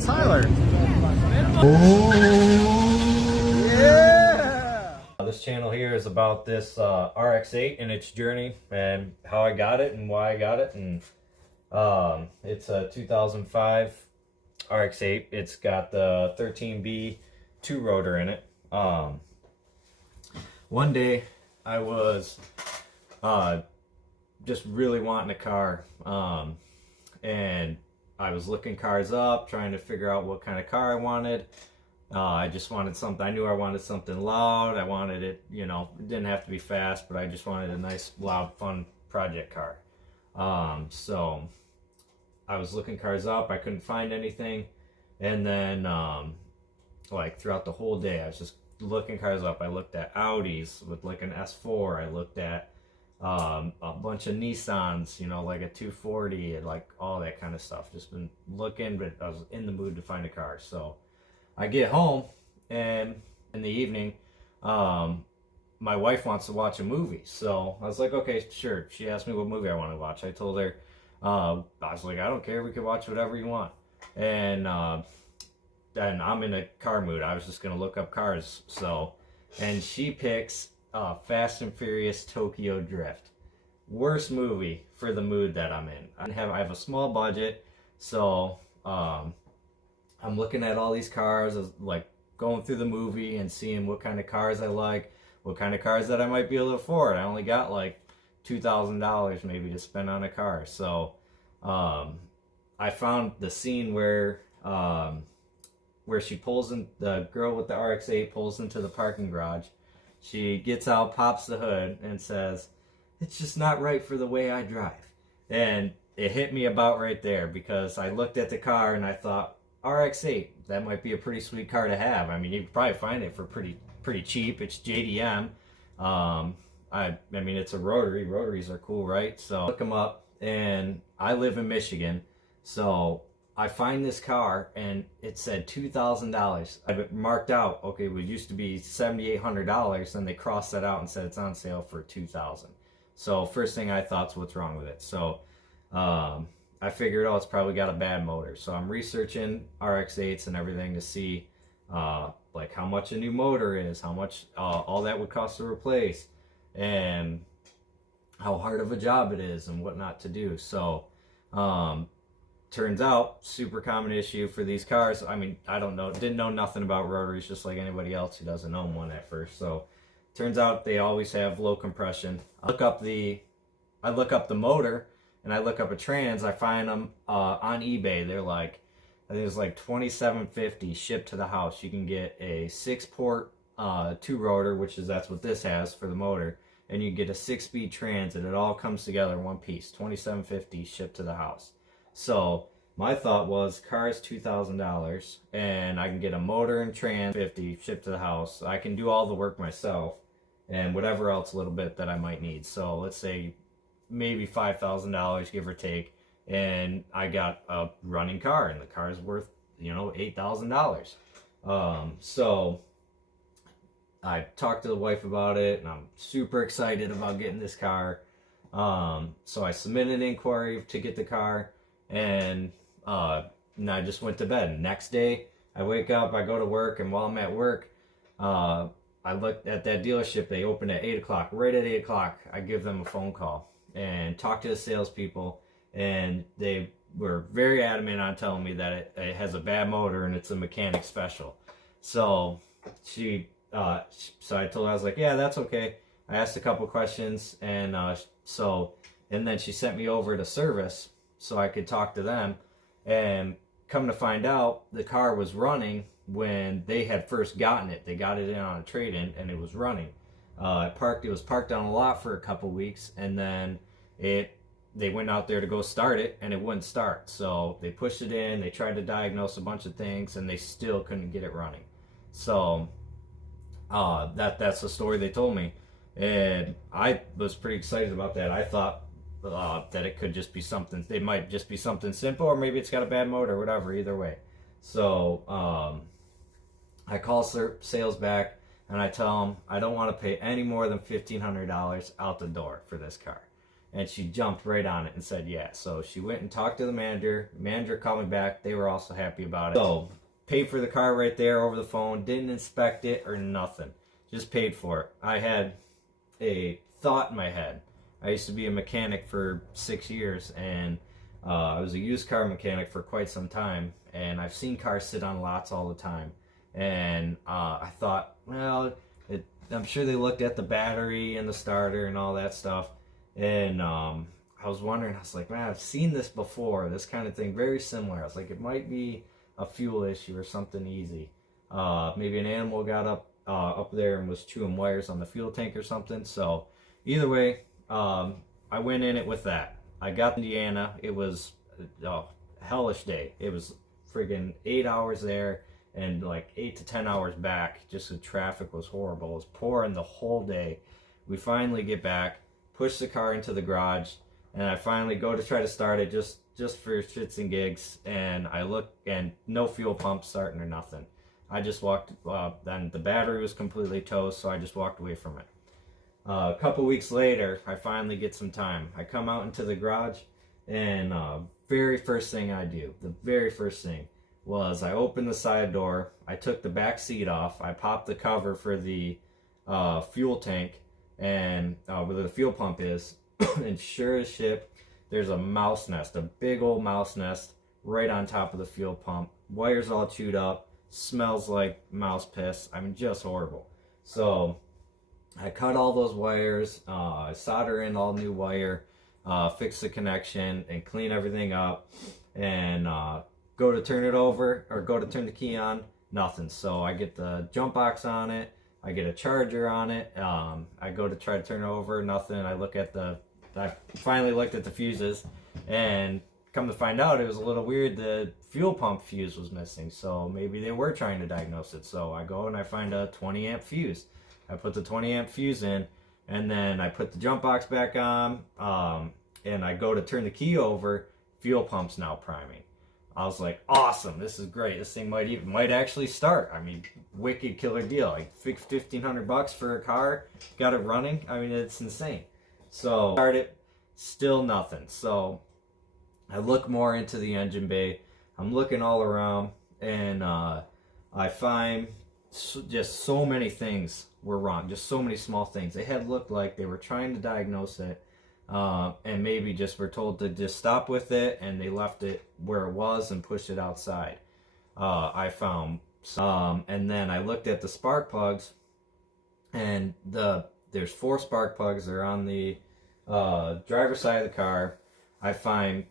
Tyler. Oh, yeah! This channel here is about this RX-8 and its journey and how I got it and why I got it. And it's a 2005 RX-8. It's got the 13B 2-rotor in it. One day I was just really wanting a car, and I was looking cars up, trying to figure out what kind of car I wanted. I just wanted something. I knew I wanted something loud. I wanted it, you know, it didn't have to be fast, but I just wanted a nice, loud, fun project car. So I was looking cars up. I couldn't find anything. And then, like throughout the whole day, I was just looking cars up. I looked at Audis with like an S4. I looked at a bunch of Nissans, you know, like a 240 and like all that kind of stuff. Just been looking, but I was in the mood to find a car. So I get home, and in the evening, my wife wants to watch a movie. So I was like, okay, sure. She asked me what movie I want to watch. I told her, I was like, I don't care. We can watch whatever you want. And I'm in a car mood. I was just going to look up cars. So, and she picks Fast and Furious Tokyo Drift. Worst movie for the mood that I'm in. I have a small budget, so I'm looking at all these cars, like going through the movie and seeing what kind of cars I like, what kind of cars that I might be able to afford. I only got like $2,000 maybe to spend on a car. So I found the scene where she pulls in, the girl with the RX-8 pulls into the parking garage. She gets out, pops the hood, and says, "It's just not right for the way I drive." And it hit me about right there, because I looked at the car and I thought, RX-8, that might be a pretty sweet car to have. I mean, you could probably find it for pretty cheap. It's JDM. I mean, it's a rotary. Rotaries are cool, right? So look them up, and I live in Michigan, so I find this car and it said $2,000. I have it marked out. Okay, it used to be $7,800. Then they crossed that out and said it's on sale for $2,000. So first thing I thought is, what's wrong with it? So I figured, oh, it's probably got a bad motor. So I'm researching RX-8s and everything to see like how much a new motor is, how much all that would cost to replace, and how hard of a job it is and what not to do. So turns out, super common issue for these cars. I mean, I don't know, didn't know nothing about rotaries, just like anybody else who doesn't own one at first. So turns out they always have low compression. I look up the motor, and I look up a trans. I find them on eBay. They're like, I think it's like $27.50 shipped to the house. You can get a 6-port 2-rotor, that's what this has for the motor, and you get a 6-speed trans, and it all comes together in one piece. $27.50 shipped to the house. So my thought was, car is $2,000, and I can get a motor and trans $50 shipped to the house. I can do all the work myself, and whatever else a little bit that I might need. So let's say maybe $5,000, give or take, and I got a running car, and the car is worth, you know, $8,000. So I talked to the wife about it, and I'm super excited about getting this car. So I submitted an inquiry to get the car, and I just went to bed. Next day, I wake up, I go to work, and while I'm at work, I looked at that dealership. They opened at 8 o'clock. Right at 8 o'clock, I give them a phone call and talk to the salespeople, and they were very adamant on telling me that it has a bad motor and it's a mechanic special. So so I told her, I was like, yeah, that's okay. I asked a couple questions, and and then she sent me over to service so I could talk to them, and come to find out, the car was running when they had first gotten it. They got it in on a trade-in, and it was running. It was parked on a lot for a couple weeks, and then they went out there to go start it, and it wouldn't start. So they pushed it in, they tried to diagnose a bunch of things, and they still couldn't get it running. So that's the story they told me, and I was pretty excited about that. I thought that it could just be something, it might just be something simple, or maybe it's got a bad motor, whatever, either way. So I call sales back, and I tell them I don't want to pay any more than $1,500 out the door for this car. and she jumped right on it and said yeah. So she went and talked to the manager. Manager called me back. They were also happy about it. So paid for the car right there over the phone. Didn't inspect it or nothing. Just paid for it. I had a thought in my head. I used to be a mechanic for 6 years, and I was a used car mechanic for quite some time, and I've seen cars sit on lots all the time. And I thought, well, I'm sure they looked at the battery and the starter and all that stuff. And I was wondering, I was like, man, I've seen this before, this kind of thing, very similar. I was like, it might be a fuel issue or something easy. Maybe an animal got up there and was chewing wires on the fuel tank or something. So either way, I went in it with that. I got to Indiana. It was a hellish day. It was friggin' 8 hours there and like 8 to 10 hours back. Just the traffic was horrible. It was pouring the whole day. We finally get back, push the car into the garage, and I finally go to try to start it just for shits and gigs. And I look, and no fuel pump starting or nothing. I just walked, then the battery was completely toast, so I just walked away from it. A couple weeks later, I finally get some time. I come out into the garage, and very first thing I do, the very first thing, was I opened the side door, I took the back seat off, I popped the cover for the fuel tank, and where the fuel pump is, and sure as shit, there's a mouse nest, a big old mouse nest, right on top of the fuel pump. Wires all chewed up, smells like mouse piss. I mean, just horrible. So I cut all those wires, solder in all new wire, fix the connection, and clean everything up, and go to turn it over, or go to turn the key on, nothing. So I get the jump box on it, I get a charger on it, I go to try to turn it over, nothing. I finally looked at the fuses, and come to find out, it was a little weird. The fuel pump fuse was missing, so maybe they were trying to diagnose it. So I go and I find a 20 amp fuse. I put the 20 amp fuse in, and then I put the jump box back on, and I go to turn the key over. Fuel pump's now priming. I was like, awesome, this is great. This thing might actually start. I mean, wicked killer deal. Like $1,500 for a car, got it running. I mean, it's insane. So start it, still nothing. So I look more into the engine bay. I'm looking all around, and I find just so many things were wrong. Just so many small things. It had looked like they were trying to diagnose it, and maybe just were told to just stop with it, and they left it where it was and pushed it outside. I found and then I looked at the spark plugs, and there's 4 spark plugs. They're on the driver's side of the car. I find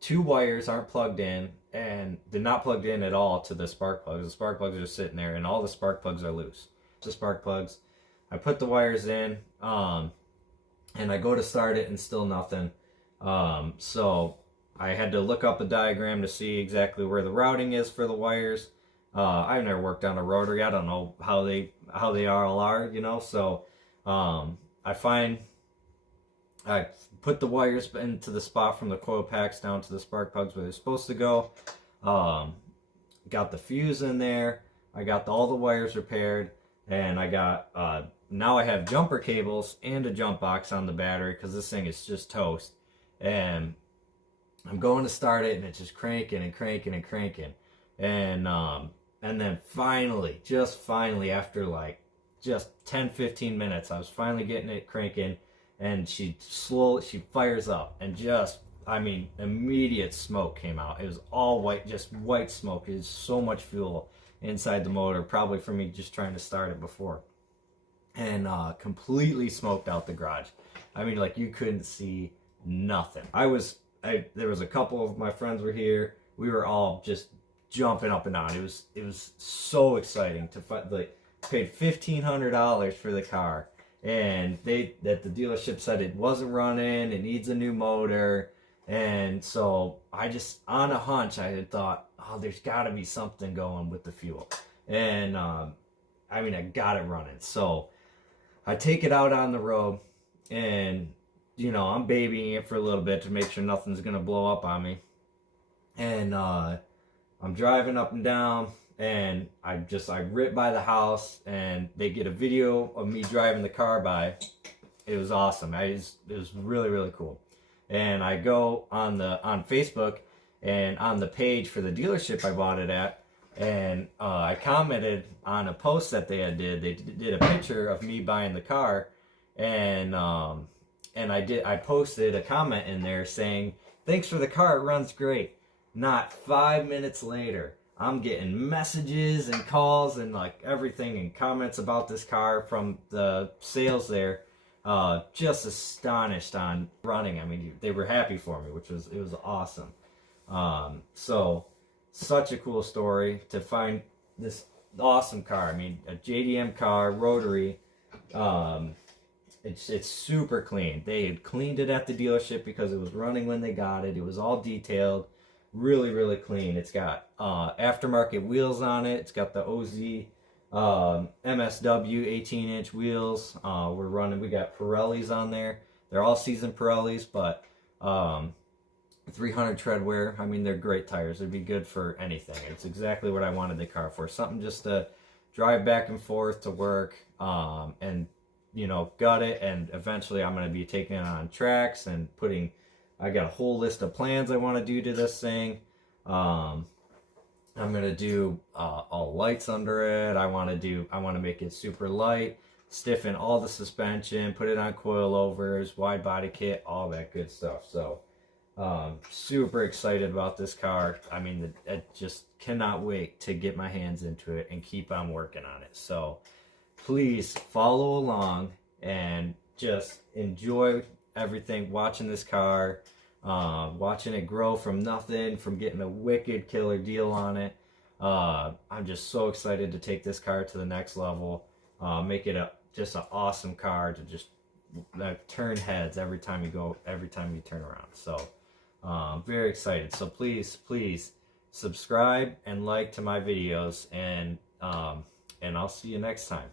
2 wires aren't plugged in, and they're not plugged in at all to the spark plugs. The spark plugs are sitting there, and all the spark plugs are loose. The spark plugs, I put the wires in, and I go to start it, and still nothing. So I had to look up a diagram to see exactly where the routing is for the wires. I've never worked on a rotary. I don't know how they all are, you know. So I put the wires into the spot from the coil packs down to the spark plugs where they're supposed to go. Got the fuse in there. I got all the wires repaired, and I got now I have jumper cables and a jump box on the battery because this thing is just toast. And I'm going to start it, and it's just cranking and cranking and cranking. And then finally, just finally, after like just 10-15 minutes, I was finally getting it cranking, and she fires up, and just, I mean, immediate smoke came out. It was all white, just white smoke. There's so much fuel inside the motor, probably from me just trying to start it before. And completely smoked out the garage. I mean, like, you couldn't see nothing. There was a couple of my friends were here. We were all just jumping up and down. It was so exciting to find, like, paid $1,500 for the car, and the dealership said it wasn't running, it needs a new motor. And so I just, on a hunch, I had thought, oh, there's got to be something going with the fuel. And I mean, I got it running. So I take it out on the road, and you know, I'm babying it for a little bit to make sure nothing's gonna blow up on me. And I'm driving up and down, and I rip by the house, and they get a video of me driving the car by, it was awesome. It was really, really cool. And I go on Facebook and on the page for the dealership I bought it at, and I commented on a post that they did. They did a picture of me buying the car, and I posted a comment in there saying, "Thanks for the car. It runs great." Not 5 minutes later, I'm getting messages and calls and like everything and comments about this car from the sales there. Just astonished on running. I mean, they were happy for me, it was awesome. So such a cool story to find this awesome car. I mean, a JDM car, rotary. It's super clean. They had cleaned it at the dealership because it was running when they got it. It was all detailed, really, really clean. It's got aftermarket wheels on it. It's got the OZ MSW 18-inch wheels. We got Pirellis on there. They're all season Pirellis, but 300 tread wear. I mean, they're great tires. They'd be good for anything. It's exactly what I wanted the car for. Something just to drive back and forth to work, and gut it. And eventually I'm going to be taking it on tracks and I got a whole list of plans I want to do to this thing. I'm going to do all lights under it. I want to make it super light, stiffen all the suspension, put it on coilovers, wide body kit, all that good stuff. So super excited about this car. I mean, I just cannot wait to get my hands into it and keep on working on it. So please follow along and just enjoy everything, watching this car, watching it grow from nothing, from getting a wicked killer deal on it. I'm just so excited to take this car to the next level, make it just an awesome car to just turn heads every time you turn around. So very excited. So please subscribe and like to my videos, and I'll see you next time.